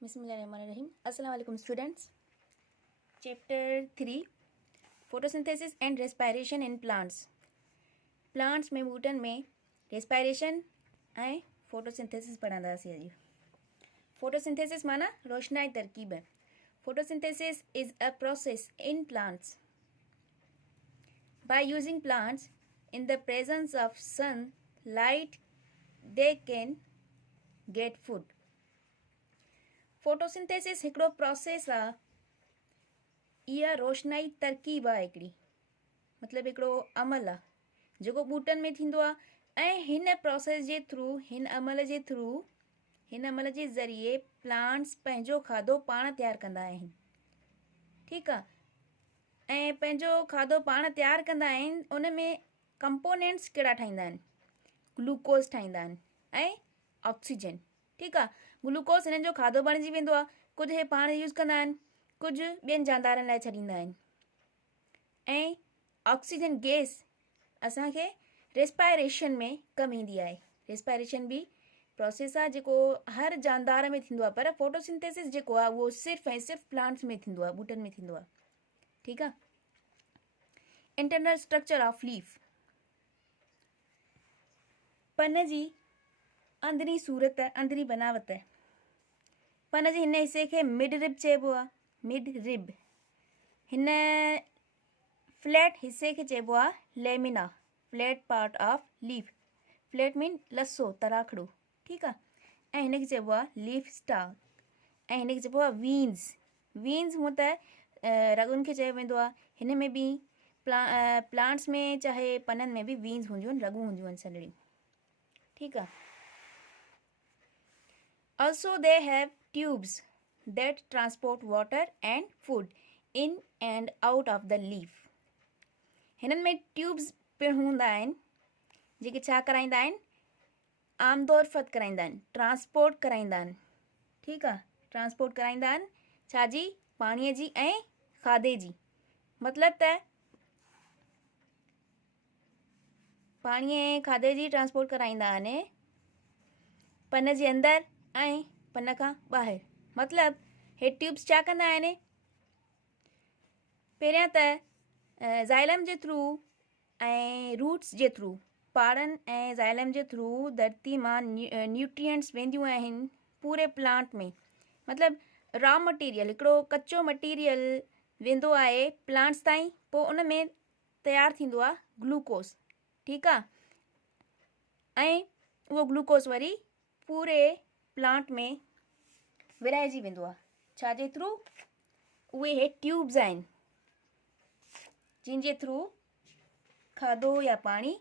बिस्मिल्लाहिर्रहमानिर्रहीम। अस्सलाम वालेकुम students. Chapter 3 photosynthesis and respiration in plants. Plants में बूटन में रेस्पायरेशन ऐं फोटोसिंथेसिस पढ़ंदासीं अॼु। फोटोसिंथेसिस माना रोशनाई तरकीब। Photosynthesis is a process in plants by using plants in the presence of sun light they can get food. Photosynthesis हिकिड़ो प्रोसेस आहे। इहा रोशनाई तरकीब आहे हिकिड़ी, मतिलबु हिकिड़ो अमल आहे जेको ॿूटनि में थींदो आहे ऐं हिन प्रोसेस जे थ्रू हिन अमल जे ज़रिए प्लांट्स पंहिंजो खाधो पाण तयारु कंदा आहिनि। ठीकु आहे। ऐं पंहिंजो खाधो पाण तयारु कंदा आहिनि। उन में कंपोनेंट्स कहिड़ा ठाहींदा आहिनि? ग्लूकोज़ ठाहींदा आहिनि ऐं ऑक्सीजन। ठीकु आहे। ग्लूकोज़ हिननि जो खाधो बणिजी वेंदो आहे। कुझु हे पाण यूज़ कंदा आहिनि, कुझु ॿियनि जानदारनि लाइ छॾींदा आहिनि। ऐं ऑक्सीजन गैस असांखे रेस्पायरेशन में कमु ईंदी आहे। रेस्पायरेशन बि प्रोसेस आहे जेको हर जानदार में थींदो आहे, पर फोटोसिंथेसिस जेको आहे उहो सिर्फ़ु ऐं सिर्फ़ु प्लांट्स में थींदो आहे, ॿूटनि में थींदो आहे। ठीकु आहे। Internal structure of leaf. पन जी अंदरी सूरत, अंदरी बनावट। पन जे हिन हिसे खे मिड रिब चइबो आहे। Mid rib. हिन फ्लैट हिसे खे चइबो आहे lamina. Flat part of leaf. Flat mean लसो, तराखड़ो। ठीकु आहे। ऐं हिन खे चइबो आहे लीफ स्टाक। ऐं हिन खे चइबो आहे वीन्स। वीन्स हूअं त रगुनि खे चयो वेंदो आहे। हिन में बि प्लांट्स में चाहे पननि में बि वीन्स हूंदियूं आहिनि, रगूं हूंदियूं आहिनि सनड़ियूं। ठीकु आहे। Also they have tubes that transport water and food in and out of the leaf. हिननि में ट्यूब्स पिणु हूंदा आहिनि जेके छा कराईंदा आहिनि? आमदोर फत कराईंदा आहिनि, ट्रांसपोर्ट कराईंदा आहिनि। ठीकु आहे। ट्रांसपोर्ट कराईंदा आहिनि छाजी? पाणीअ जी ऐं खाधे जी। मतिलबु त पाणीअ ऐं खाधे जी ट्रांसपोर्ट कराईंदा आहिनि पन जे अंदरि ऐं पन खां ॿाहिरि। मतिलबु हे ट्यूब्स छा कंदा आहिनि? पहिरियां त ज़ाइलम जे थ्रू ऐं रूट्स जे थ्रू, पाड़नि ऐं ज़ाइलम जे थ्रू धरती मां न्यूट्रिएंट्स वेंदियूं आहिनि पूरे प्लांट में। मतिलबु रॉ मटीरियल, हिकिड़ो कचो मटीरियल वेंदो आहे प्लांट्स ताईं। पोइ उन में तयारु थींदो आहे ग्लूकोज़। ठीकु आहे। ऐं उहो ग्लूकोज़ वरी पूरे प्लांट में विरहाइजी वेंदो आहे। छाजे थ्रू? उहे हे ट्यूब्स आहिनि जिन जे थ्रू खाधो या पाणी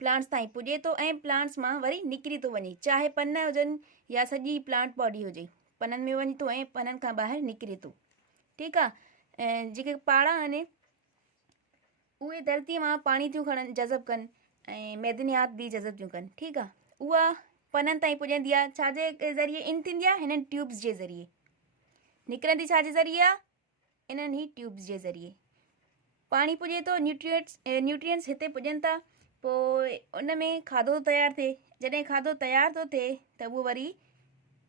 प्लांट्स ताईं पुॼे थो ऐं प्लांट्स मां वरी निकिरी थो वञे। चाहे पन हुजनि या सॼी प्लांट बॉडी हुजे, पननि में वञे थो ऐं पननि खां ॿाहिरि निकिरे थो। ठीकु आहे। ऐं जेके पाड़ा आहिनि उहे धरतीअ मां पाणी थियूं खणनि, जज़ब कनि ऐं मैदनियात बि जज़ब थियूं कनि। ठीकु आहे। उहा पननि ताईं पुॼंदी आहे। छाजे ज़रिए इन थींदी आहे? हिननि ट्यूब्स जे ज़रिए। निकिरंदी छाजे ज़रिए आहे? इन्हनि ई ट्यूब्स जे ज़रिए। पाणी पुॼे थो, न्यूट्रिएंट्स हिते पुॼनि था। पोइ उन में खाधो तयारु थिए। जॾहिं खाधो तयारु थो थिए त उहो वरी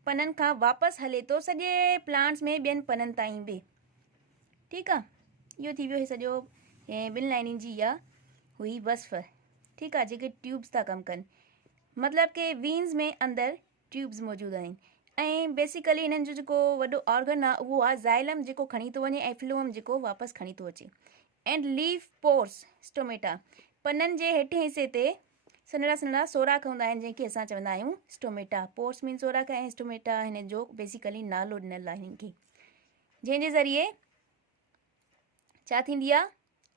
पननि खां वापसि हले थो सॼे प्लांट्स में, ॿियनि पननि ताईं बि। ठीकु आहे। इहो थी वियो हे सॼो ॿिनि लाइनिन जी इहा हुई वस्फ़। ठीकु आहे। जेके ट्यूब्स था कमु कनि, मतिलबु कि वीन्स में अंदरि ट्यूब्स मौजूदु आहिनि। ऐं बेसिकली हिननि जो जेको वॾो ऑर्गन आहे उहो आहे ज़ाइलम, जेको खणी थो वञे, ऐं फ्लोअम जेको वापसि खणी थो अचे। And leaf pores stomata. पननि जे हेठि हिसे ते सन्हड़ा सन्हड़ा सोराख हूंदा आहिनि जंहिंखे असां चवंदा आहियूं स्टोमेटा। पोर्स मीन सोराख ऐं स्टोमेटा हिन जो बेसिकली नालो ॾिनल आहे हिननि खे, जंहिंजे ज़रिए छा थींदी आहे?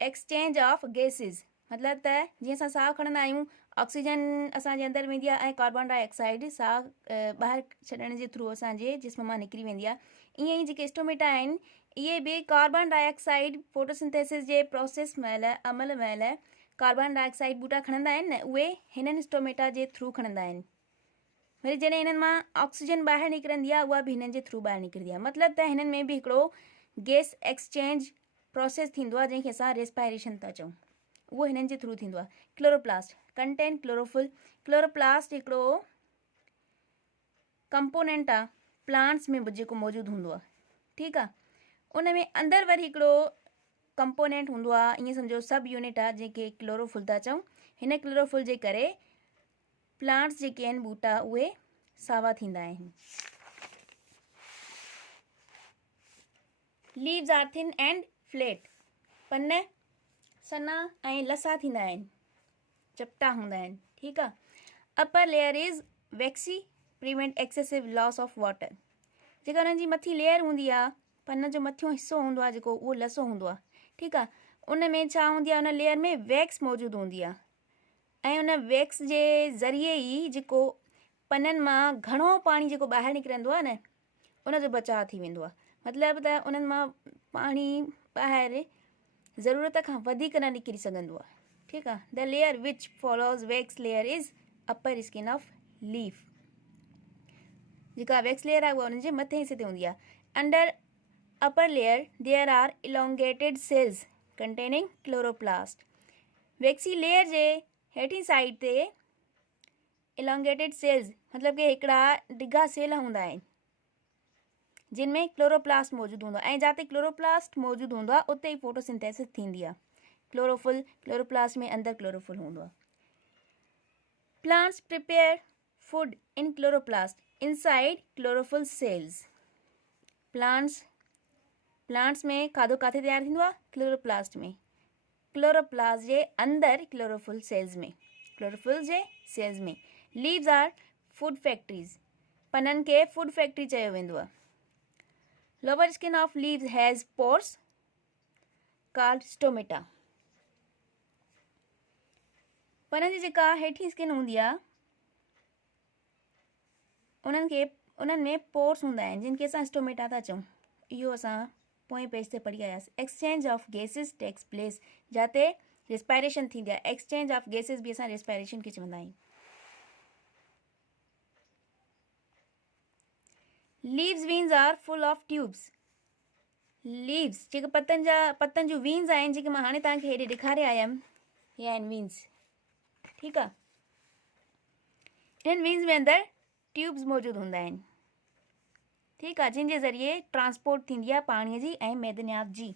Exchange of gases. मतिलबु त जीअं असां साहु खणंदा आहियूं, ऑक्सीजन असांजे अंदरि वेंदी आहे ऐं कार्बन डाइऑक्साइड साहु ॿाहिरि छॾण जे थ्रू असांजे जिस्म मां निकिरी वेंदी आहे। ईअं ई जेके स्टोमेटा आहिनि इहे बि कार्बन डाइऑक्साइड फोटोसिंथेसिस जे प्रोसेस महिल, अमल महिल कार्बन डाइऑक्साइड ॿूटा खणंदा आहिनि न, उहे हिननि स्टोमेटा जे थ्रू खणंदा आहिनि। वरी जॾहिं हिननि मां ऑक्सीजन ॿाहिरि निकिरंदी आहे उहा बि हिननि जे थ्रू ॿाहिरि निकिरंदी आहे। मतिलबु त हिननि में बि हिकिड़ो गैस एक्सचेंज प्रोसेस थींदो आहे जंहिंखे असां रेस्पायरेशन था चऊं। उहो हिननि जे थ्रू थींदो आहे। Chloroplast contain chlorophyll. क्लोरोप्लास्ट हिकिड़ो कंपोनेंट आहे प्लांट्स में जेको मौजूदु हूंदो आहे, ठीकु आहे। उन में अंदरि वरी हिकिड़ो कंपोनेंट हूंदो आहे, ईअं सम्झो सब यूनिट आहे, जंहिंखे क्लोरोफुल था चऊं। हिन क्लोरोफुल जे करे प्लांट्स जेके आहिनि ॿूटा उहे सावा थींदा आहिनि। Leaves are thin and flat, पन सना ऐं लसा थींदा आहिनि, चपटा हूंदा आहिनि, ठीकु आहे। Upper layer is vaccine, prevent excessive loss of water. जेका हुननि जी मथी लेयर हूंदी आहे, पन जो मथियों हिसो हूंदो आहे जेको, उहो लसो हूंदो आहे, ठीकु आहे। उन में छा हूंदी आहे, उन लेयर में वैक्स मौजूदु हूंदी आहे, ऐं उन वैक्स जे ज़रिए ई जेको पननि मां घणो पाणी जेको ॿाहिरि निकिरंदो आहे न, उनजो बचाव थी वेंदो आहे। मतिलबु त उन्हनि मां पाणी ॿाहिरि ज़रूरत खां वधीक न निकिरी सघंदो आहे, ठीकु आहे। The layer which follows wax layer is upper skin of leaf. जेका वैक्स लेयर आहे उहा उन्हनि जे मथे हिसे ते हूंदी आहे। Under upper layer there are elongated cells containing chloroplast. Waxy layer जे हेठी साइड ते इलोंगेटेड सेल्स मतिलबु कि हिकिड़ा डिघा सेल हूंदा आहिनि जिन में क्लोरोप्लास्ट मौजूदु हूंदो आहे, ऐं जिते क्लोरोप्लास्ट मौजूदु हूंदो आहे उते ई फोटोसिंथेसिस थींदी आहे। क्लोरोप्लास्ट में अंदरि क्लोरोफुल हूंदो आहे। Plants prepare food in chloroplast inside chlorophyll cells. Plants में खाधो किथे तयारु थींदो आहे? क्लोरोप्लास्ट में। क्लोरोप्लास्ट जे अंदरि क्लोरोफुल सेल्स में। लीव्स आर फूड फैक्ट्रीज, पननि खे फूड फैक्ट्री चयो वेंदो आहे। Lower skin of leaves has pores called stomata. पननि जी जेका हेठी स्किन हूंदी आहे उन्हनि में पोर्स हूंदा आहिनि जिनखे असां स्टोमेटा था चऊं। इहो असां पोएं पेज ते पढ़ी आयासीं। Exchange of gases takes place, जिते रेस्पायरेशन थींदी आहे। एक्सचेंज ऑफ गैसिस बि असां रेस्पायरेशन खे चवंदा आहियूं। Leaves veins are full of tubes. Leaves जेके पतनि जूं वीन्स आहिनि, जेके मां हाणे तव्हांखे हेॾे ॾेखारे आयमि, हे आहिनि वीन्स, ठीकु आहे। इन्हनि वीन्स में अंदरि ट्यूब्स मौजूदु हूंदा आहिनि, ठीकु आहे, जिन जे ज़रिए ट्रांसपोर्ट थींदी आहे पाणीअ जी ऐं मैदनियात जी।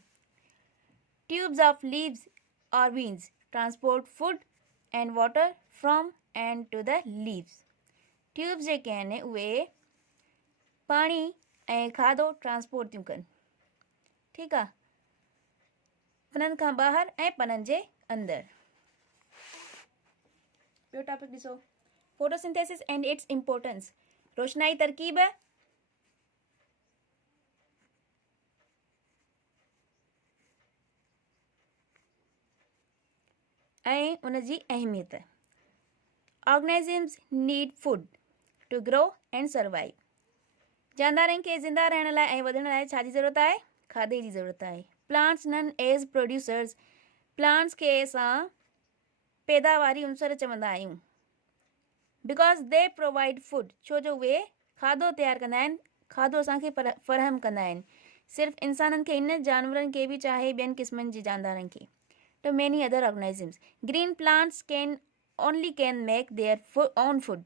Tubes of leaves or veins transport food and water from and to the leaves. Tubes जेके आहिनि उहे पाणी ऐं खाधो ट्रांसपोर्ट थियूं कनि, ठीकु आहे, पननि खां ॿाहिरि ऐं पननि जे अंदरि। ॿियो टॉपिक ॾिसो, फोटोसिंथेसिस एंड इट्स इम्पोर्टेंस। रोशनाई तरकीब ऐं उनजी अहमियत। Organisms need food to grow and survive. जानदारनि खे ज़िंदा रहण लाइ ऐं वधण लाइ छा जी ज़रूरत आहे? खाधे जी ज़रूरत आहे। Plants none as producers. Plants खे असां पैदावारी उनसर चवंदा आहियूं। बिकॉज दे प्रोवाइड फूड, छो जो उहे खाधो तयारु कंदा आहिनि, खाधो असांखे फ़रहम कंदा आहिनि। सिर्फ़ु इंसाननि खे न, जानवरनि खे बि, चाहे ॿियनि क़िस्मनि जे जानदारनि खे। to many other organisms. Green plants can make their own food.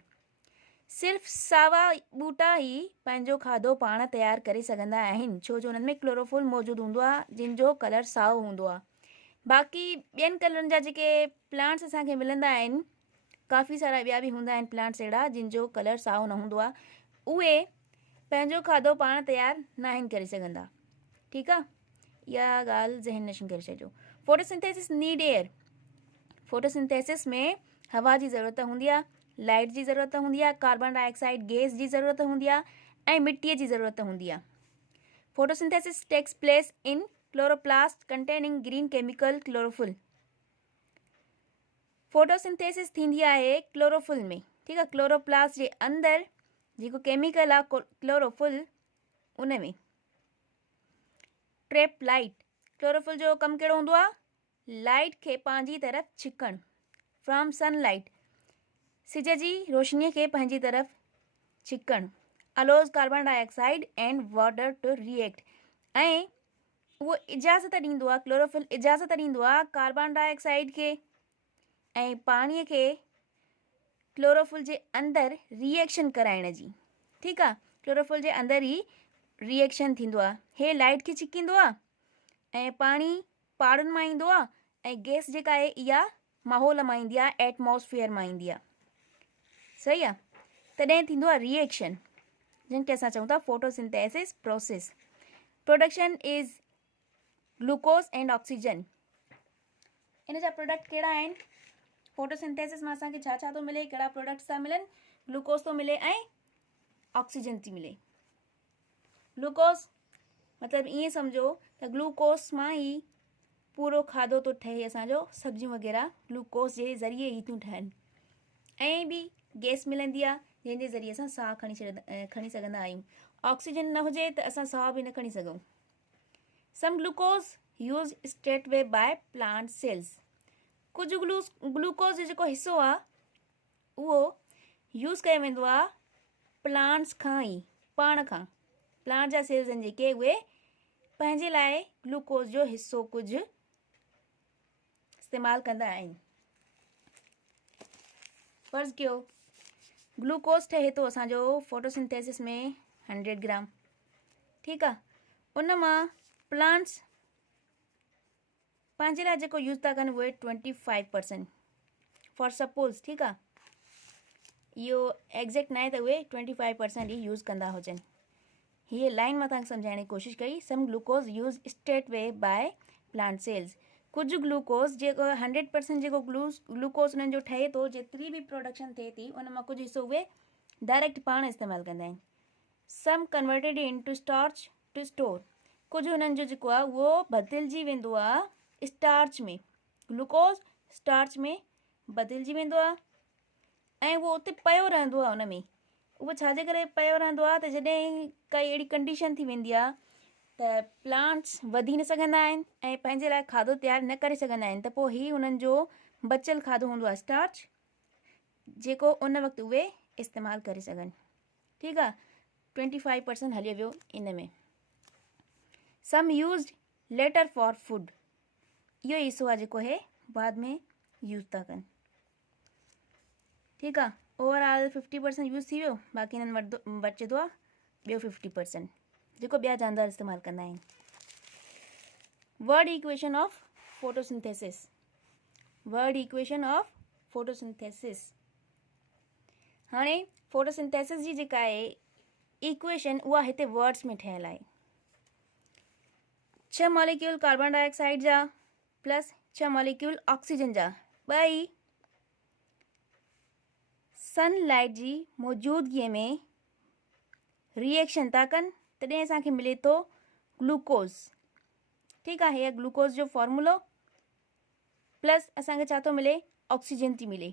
सिर्फ़ सावा ॿूटा ई पंहिंजो खाधो पाण तयारु करे सघंदा आहिनि, छो जो उन्हनि में क्लोरोफुल मौजूदु हूंदो आहे जिन जो कलर साओ हूंदो आहे। बाक़ी ॿियनि कलरनि जा जेके प्लांट्स असांखे मिलंदा आहिनि, काफ़ी सारा ॿिया बि हूंदा आहिनि प्लांट्स अहिड़ा जिन जो कलर साओ न हूंदो आहे, उहे पंहिंजो खाधो पाण तयारु न आहिनि करे सघंदा, ठीकु आहे। इहा ॻाल्हि ज़हन नशीन करे छॾिजो। Photosynthesis need air. फोटोसिंथेसिस में हवा जी ज़रूरत हूंदी आहे, लाइट जी ज़रूरत हूंदी आहे, कार्बन डाइऑक्साइड गैस जी ज़रूरत हूंदी आहे ऐं मिटीअ जी ज़रूरत हूंदी आहे। Photosynthesis takes place in chloroplast containing green chemical chlorophyll. Photosynthesis थींदी आहे क्लोरोफुल में, ठीकु आहे, क्लोरोप्लास्ट जे अंदरि जेको केमिकल आहे क्लोरोफुल, उन में ट्रैप लाइट। क्लोरोफुल जो कमु कहिड़ो हूंदो आहे? लाइट खे पंहिंजी तरफ़ छिकणु, फ्रॉम सनलाइट, सिज जी रोशनीअ खे पंहिंजी तरफ़ छिकणु। Allows carbon dioxide and water to react, ऐं उहो इजाज़त ॾींदो आहे, क्लोरोफिल इजाज़त ॾींदो आहे कार्बन डाइऑक्साइड खे ऐं पाणीअ खे क्लोरोफिल जे अंदरि रिएक्शन कराइण जी, ठीकु आहे। क्लोरोफिल जे अंदरि ई रिएक्शन थींदो आहे। हे लाइट खे छिकींदो आहे ऐं पाणी पाड़नि मां ईंदो आहे ऐं गैस जेका आहे इहा माहौल मां ईंदी आहे, एटमॉस्फेयर मां ईंदी आहे। सही आहे, तॾहिं थींदो आहे रिएक्शन, जिन खे असां चऊं था photosynthesis process. Production is glucose and oxygen. इन जा प्रोडक्ट कहिड़ा आहिनि? फोटोसिंथेसिस मां असांखे छा छा थो मिले, कहिड़ा प्रोडक्ट्स था मिलनि? ग्लूकोज थो मिले ऐं ऑक्सीजन थी मिले। ग्लूकोज मतिलबु ईअं सम्झो त ग्लूकोज मां ई पूरो खाधो थो ठहे, असांजो सब्जियूं वग़ैरह ग्लूकोज जे ज़रिए ई थियूं ठहनि। ऐं बि गैस मिलंदी आहे जंहिंजे ज़रिए असां साहु खणी सघंदा आहियूं। ऑक्सीजन न हुजे त असां साहु बि न खणी सघूं। Some glucose use straight way by plant cells. कुझु ग्लूकोज जो जेको हिसो आहे उहो यूज़ कयो वेंदो आहे प्लांट्स खां ई, पाण खां। प्लांट जा सेल्स आहिनि जेके, उहे पंहिंजे लाइ ग्लूकोज जो हिसो कुझु इस्तेमालु कंदा आहिनि। फर्ज़ कयो ग्लूकोज ठहे थो असांजो फोटोसिंथेसिस में 100 ग्राम, ठीकु आहे। उन मां प्लांट्स पंहिंजे लाइ जेको यूज़ था कनि उहे 25%। फॉर सपोज़, ठीकु आहे, इहो एग्ज़ैक्ट न आहे त उहे 25% ई यूज़ कंदा हुजनि। हीअ लाइन मां तव्हांखे सम्झाइण जी कोशिशि कई। Some glucose use straight way by plant cells. कुझु ग्लूकोज जेको 100% जेको ग्लूकोज उन्हनि जो ठहे थो, जेतिरी बि प्रोडक्शन थिए थी उन मां कुझु हिसो उहे डायरेक्ट पाण इस्तेमालु कंदा आहिनि। Some converted into starch to store. कुझु हुननि जो जेको आहे उहो बदिलजी वेंदो आहे स्टार्च में। ग्लूकोज स्टार्च में बदिलजी वेंदो आहे ऐं उहो उते पियो रहंदो आहे। उन में उहो छाजे करे पियो रहंदो आहे त जॾहिं काई अहिड़ी कंडीशन थी वेंदी आहे त प्लांट्स वधी न सघंदा आहिनि ऐं पंहिंजे लाइ खाधो तयारु न करे सघंदा आहिनि, त पोइ ही उन्हनि जो बचियल खाधो हूंदो आहे स्टार्च, जेको उन वक़्तु उहे इस्तेमालु करे सघनि। ठीकु आहे, 25% हलियो वियो इन में। सम यूज़ड लेटर फॉर फूड। इहो हिसो आहे जेको है बाद में यूज़ था कनि। ठीकु आहे, ओवरऑल 50% यूज़ थी वियो, बाक़ी हिननि वटि बचे थो आहे ॿियो 50% जेको ॿिया जानवर इस्तेमालु कंदा आहिनि। Word equation of photosynthesis. Word equation of photosynthesis. हाणे फोटोसिंथेसिस जी जेका आहे इक्वेशन उहा हिते वर्ड्स में ठहियलु आहे। 6 मॉलिक्यूल कार्बन डाइऑक्साइड जा प्लस 6 मॉलिक्यूल ऑक्सीजन जा, ॿई सनलाइट जी मौजूदगीअ में रिएक्शन था कनि, तॾहिं असांखे मिले थो ग्लूकोज। ठीकु आहे, हीअ ग्लूकोज जो फॉर्मूलो प्लस असांखे छा थो मिले, ऑक्सीजन थी मिले।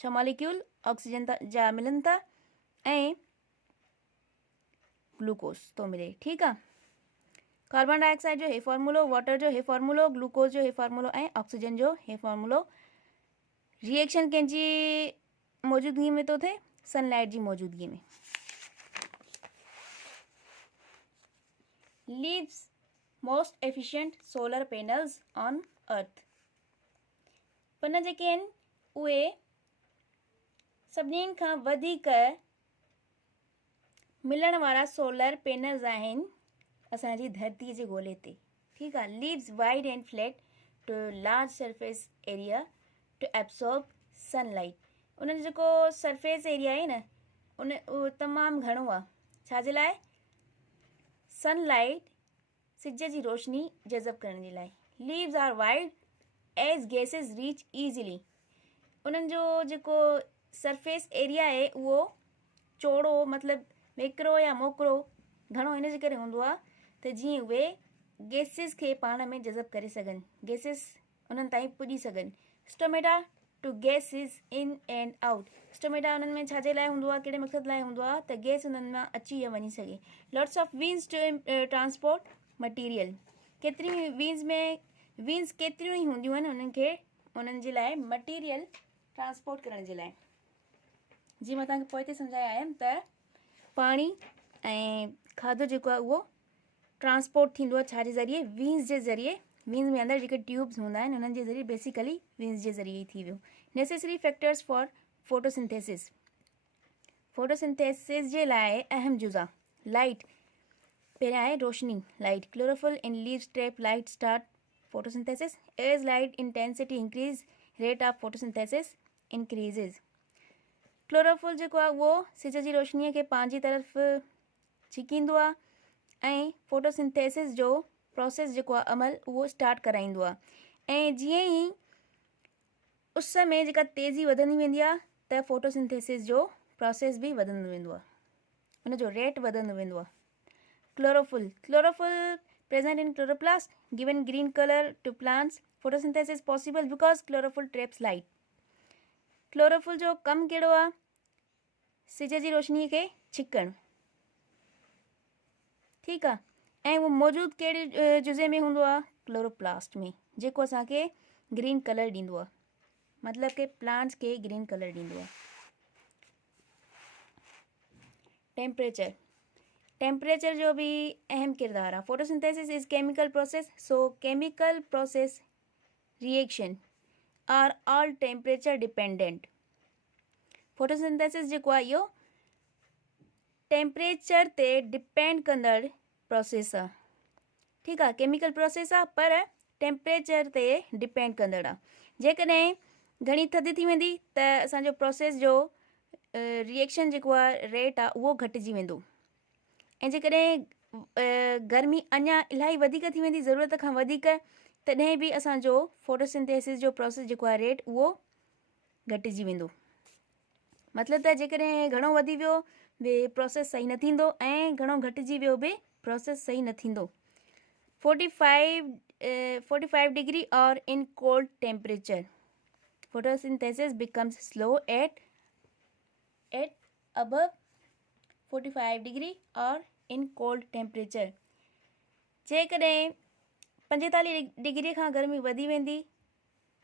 6 मॉलिक्यूल ऑक्सीजन जा मिलनि था ऐं ग्लूकोज थो मिले। ठीकु आहे, कार्बन डाइऑक्साइड जो हे फॉर्मूलो, वाटर जो हे फॉर्मूलो, ग्लूकोज जो हे फॉर्मूलो ऐं ऑक्सीजन जो हे फॉर्मूलो। रिएक्शन कंहिंजी मौजूदगी में थो थिए, सनलाइट जी मौजूदगी में। Leaves most efficient solar panels on earth. पन जेके आहिनि उहे सभिनीनि खां वधीक मिलण वारा सोलर पैनल्स आहिनि असांजी धरतीअ जे गोले ते। ठीकु आहे, leaves wide and flat to large surface area to absorb sunlight. उन जो जेको सरफेस एरिया आहे न उहो तमामु घणो आहे, छाजे लाइ? सनलाइट सिज जी रोशनी जज़ब करण जे लाइ। Leaves are wide as gases reach easily. उन्हनि जो जेको सरफेस एरिया आहे उहो चौड़ो, मतिलबु वेकिरो या मोकिरो घणो इन जे करे हूंदो आहे त जीअं उहे गैसिस खे पाण में जज़ब करे सघनि, गैसिस उन्हनि ताईं पुॼी सघनि। Stomata to gases in and out. Stomata उन्हनि में छाजे लाइ हूंदो आहे, कहिड़े मक़सद लाइ हूंदो आहे त गैस उन्हनि मां अची या वञी सघे। Lots of veins to transport material. केतिरी वीन्स केतिरियूं ई हूंदियूं आहिनि उन्हनि खे, उन्हनि जे लाइ मटीरियल ट्रांसपोर्ट करण जे लाइ। जीअं मां तव्हांखे पोइ ते सम्झाया आहियां त पाणी ऐं खाधो जेको आहे उहो ट्रांसपोर्ट थींदो आहे छाजे ज़रिए, वीन्स जे ज़रिए। वीन्स में अंदरि जेके ट्यूब्स हूंदा आहिनि उन्हनि जे ज़रिए, बेसिकली वीन्स जे ज़रिए ई थी वियो। Necessary factors for photosynthesis. Photosynthesis जे लाइ अहम जुज़ा लाइट। पहिरियां आहे रोशनी light. Chlorophyll in leaves trap light start photosynthesis. As light intensity increase rate of photosynthesis increases. Chlorophyll जेको आहे उहो सिज जी रोशनीअ खे पंहिंजी तरफ़ छिकींदो आहे ऐं फोटोसिंथेसिस जो प्रोसेस जेको आहे अमल उहो स्टार्ट कराईंदो आहे। ऐं जीअं ई उस में जेका तेज़ी वधंदी वेंदी आहे त फोटोसिंथेसिस जो प्रोसेस बि वधंदो वेंदो आहे, उनजो रेट वधंदो वेंदो आहे। Chlorophyll present in chloroplast given green color to plants. Photosynthesis possible because chlorophyll traps light. Chlorophyll जो कमु कहिड़ो आहे? सिज जी रोशनीअ खे छिकणु, ठीकु आहे। ऐं उहो मौजूदु कहिड़े जुज़े में हूंदो आहे? क्लोरोप्लास्ट में, जेको असांखे ग्रीन कलर ॾींदो आहे, मतिलबु कि प्लांट्स खे ग्रीन कलर ॾींदो आहे। टेम्परेचर जो भी अहम किरदार आहे। Photosynthesis is chemical process, so chemical process reaction are all temperature dependent. Photosynthesis जेको आहे इहो टेम्परेचर ते डिपेंड कंदड़ प्रोसेस आहे, ठीकु आहे। केमिकल प्रोसेस आहे पर टेम्परेचर ते डिपेंड कंदड़ आहे। जेकॾहिं घणी थधि थी वेंदी त असांजो प्रोसेस जो रिएक्शन जेको आहे रेट आहे उहो घटिजी वेंदो। ऐं जेकॾहिं गर्मी अञा इलाही वधीक थी वेंदी ज़रूरत खां वधीक, तॾहिं बि असांजो फोटोसिंथेसिस जो प्रोसेस जेको आहे रेट उहो घटिजी वेंदो। मतिलबु त जेकॾहिं घणो वधी वियो बि प्रोसेस सही न थींदो ऐं घणो घटिजी वियो बि प्रोसेस सही न थींदो। 45 डिग्री और in cold temperature photosynthesis becomes slow eight above 45 डिग्री और इन कोल्ड टेम्परेचर। जेकॾहिं 45 डिग्री खां गर्मी वधी वेंदी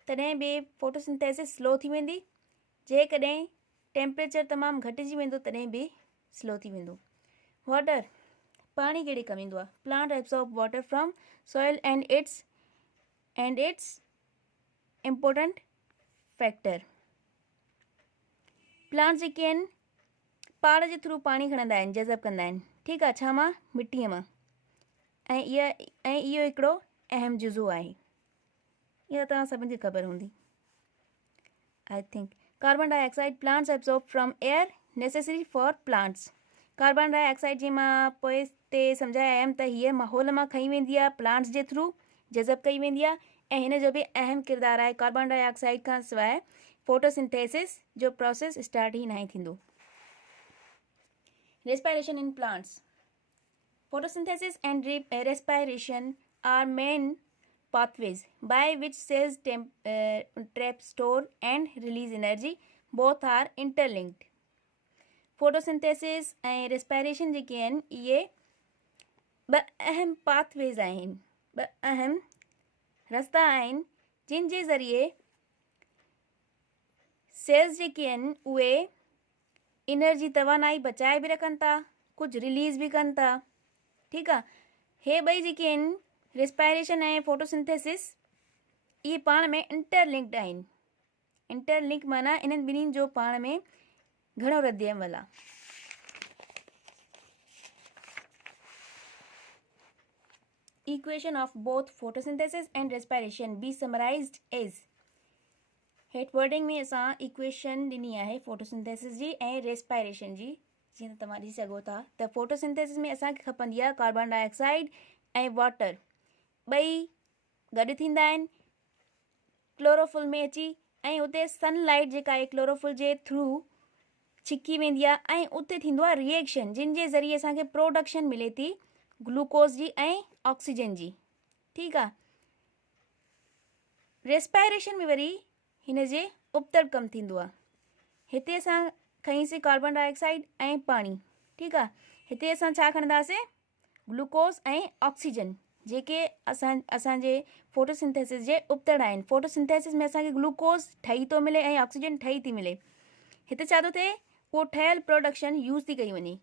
तॾहिं बि फोटोसिंथेसिस स्लो थी वेंदी। जेकॾहिं टेम्परेचर तमामु घटिजी वेंदो तॾहिं बि स्लो थी वेंदो। वाटर, पाणी कहिड़े कमु ईंदो आहे? Plant absorb water from soil and it's important factor. Plants जेके आहिनि पाण जे थ्रू पाणी खणंदा आहिनि, जज़ब कंदा आहिनि, ठीकु आहे, छा मां? मिटीअ मां। ऐं इहो हिकिड़ो अहम जुज़ो आहे, इहा तव्हां सभिनि खे ख़बर हूंदी I think. Carbon dioxide plants absorb from air necessary for plants. Carbon dioxide जी मां पोइ ते सम्झाए आयमि त हीअ माहौल मां खई वेंदी आहे, प्लांट्स जे थ्रू जज़ब कई वेंदी आहे ऐं हिन जो बि अहम किरदारु आहे। कार्बन डाइऑक्साइड खां सवाइ फोटोसिंथेसिस जो प्रोसेस स्टार्ट ई न थींदो। Respiration in plants. Photosynthesis and respiration are main pathways by which cells trap, store and release energy. Both are interlinked. Photosynthesis and respiration जेके आहिनि इहे ॿ अहम पाथवेज़ आहिनि, ॿ अहम रस्ता आहिनि जिन जे ज़रिए सेल्स जेके आहिनि उहे एनर्जी तवानाई बचाए बि रखनि था, कुझु रिलीज़ बि कनि था, ठीकु आहे। हे ॿई जेके आहिनि रेस्पायरेशन ऐं फोटोसिंथेसिस इहे पाण में इंटरलिंक्ड आहिनि। इंटरलिंक माना इन्हनि ॿिन्हिनि जो पाण में घणो रद्द अमल आहे। Equation of both photosynthesis and respiration be summarized as. हेठि वर्डिंग में असां इक्वेशन ॾिनी आहे फोटोसिंथेसिस जी ऐं रेस्पायरेशन जी, जीअं त तव्हां ॾिसी सघो था त फोटोसिंथेसिस में असांखे खपंदी आहे कार्बन डाइऑक्साइड ऐं वाटर, ॿई गॾु थींदा आहिनि क्लोरोफिल में अची ऐं उते सनलाइट जेका आहे क्लोरोफिल जे थ्रू छिकी वेंदी आहे ऐं उते थींदो आहे रिएक्शन जिन जे ज़रिए असांखे प्रोडक्शन मिले थी ग्लूकोज जी ऐं ऑक्सीजन जी, ठीकु आहे। रेस्पायरेशन में वरी हिन जे उपतर कमु थींदो आहे। हिते असां खईंसीं कार्बन डाइऑक्साइड ऐं पाणी, ठीकु आहे। हिते असां छा खणंदासीं? ग्लूकोज ऐं ऑक्सीजन जेके असांजे फोटोसिंथेसिस जे उपतर आहिनि। फोटोसिंथेसिस में असांखे ग्लूकोज ठही थो मिले ऐं ऑक्सीजन ठही थी मिले। हिते छा थो थिए? उहो ठहियलु प्रोडक्शन यूज़ थी कई वञे,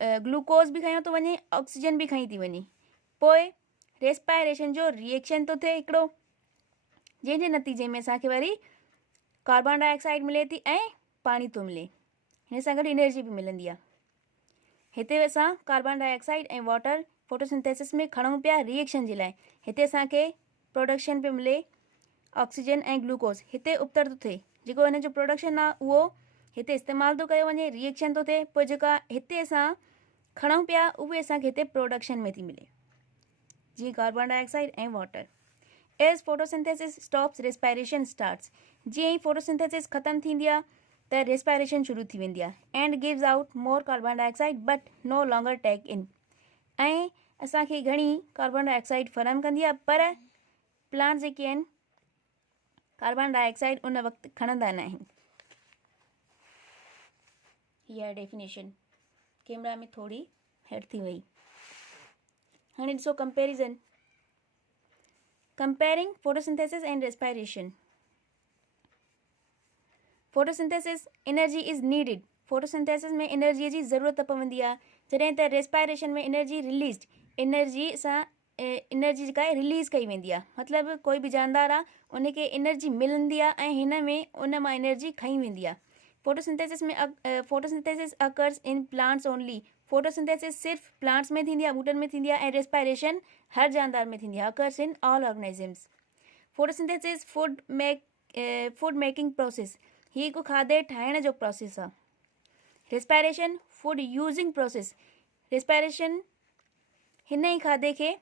ग्लूकोज बि खयो थो वञे, ऑक्सीजन बि खई थी वञे। पोइ रेस्पायरेशन जो रिएक्शन थो थिए हिकिड़ो, जंहिंजे नतीजे में असांखे वरी कार्बन डाइऑक्साइड मिले थी ऐं पाणी थो मिले। हिन सां गॾु एनर्जी बि मिलंदी आहे। हिते असां कार्बन डाइऑक्साइड ऐं वाटर फोटोसिंथेसिस में खणूं पिया रिएक्शन जे लाइ। हिते असांखे प्रोडक्शन पियो मिले ऑक्सीजन ऐं ग्लूकोज। हिते उपतर थो थिए, जेको हिन जो प्रोडक्शन आहे उहो हिते इस्तेमालु थो कयो वञे, रिएक्शन थो थिए, पोइ जेका हिते असां खणूं पिया उहे असांखे हिते प्रोडक्शन में थी मिले, जीअं कार्बन डाइऑक्साइड ऐं water. As photosynthesis stops respiration starts. जीअं ई फोटोसिंथेसिस ख़तमु थींदी आहे त रेस्पायरेशन शुरू थी वेंदी आहे। And gives out more carbon dioxide but no longer take in. ऐं असांखे घणी कार्बन डाइऑक्साइड फराहम कंदी आहे, पर प्लांट जेके आहिनि कार्बन डाइऑक्साइड उन वक़्तु खणंदा न आहिनि। हीअ डेफिनेशन कैमरा में थोड़ी हेठि थी वई। हाणे ॾिसो comparison, comparing photosynthesis and respiration. Photosynthesis energy is needed. Photosynthesis में एनर्जीअ जी ज़रूरत पवंदी आहे, जॾहिं त रेस्पायरेशन में एनर्जी रिलीज़ड, एनर्जी सां एनर्जी जेका आहे रिलीज़ कई वेंदी आहे। मतिलबु कोई बि जानदार आहे उनखे एनर्जी मिलंदी आहे ऐं हिन में उन मां एनर्जी खई वेंदी आहे। Photosynthesis occurs in plants only. Photosynthesis सिर्फ़ु प्लांट्स में थींदी आहे, ॿूटनि में थींदी आहे, ऐं रेस्पायरेशन हर जानदार में थींदी आहे, occurs in all organisms. Photosynthesis food making process. हीअ हिकु खाधे ठाहिण जो प्रोसेस आहे। Respiration food using process. Respiration हिन ई खाधे खे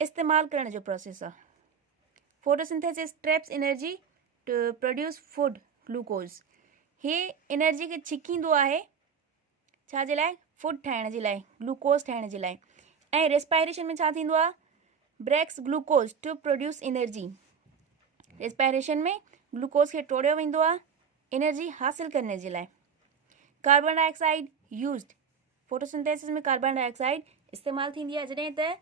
इस्तेमालु करण जो प्रोसेस आहे। Photosynthesis traps energy to produce food glucose. हीअ एनर्जी खे छिकींदो आहे छा जे लाइ? फूड ठाहिण जे लाइ, ग्लूकोज ठाहिण जे लाइ। ऐं रेस्पायरेशन में छा थींदो आहे? Breaks glucose to produce energy. Respiration में ग्लूकोज खे टोड़ियो वेंदो आहे एनर्जी हासिल करने जे लाइ। Carbon dioxide used. फोटोसिंथेसिस में कार्बन डाइऑक्साइड इस्तेमालु थींदी आहे, जॾहिं त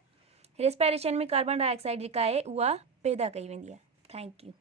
रेस्पायरेशन में कार्बन डाइऑक्साइड जेका आहे उहा पैदा कई वेंदी आहे। Thank you.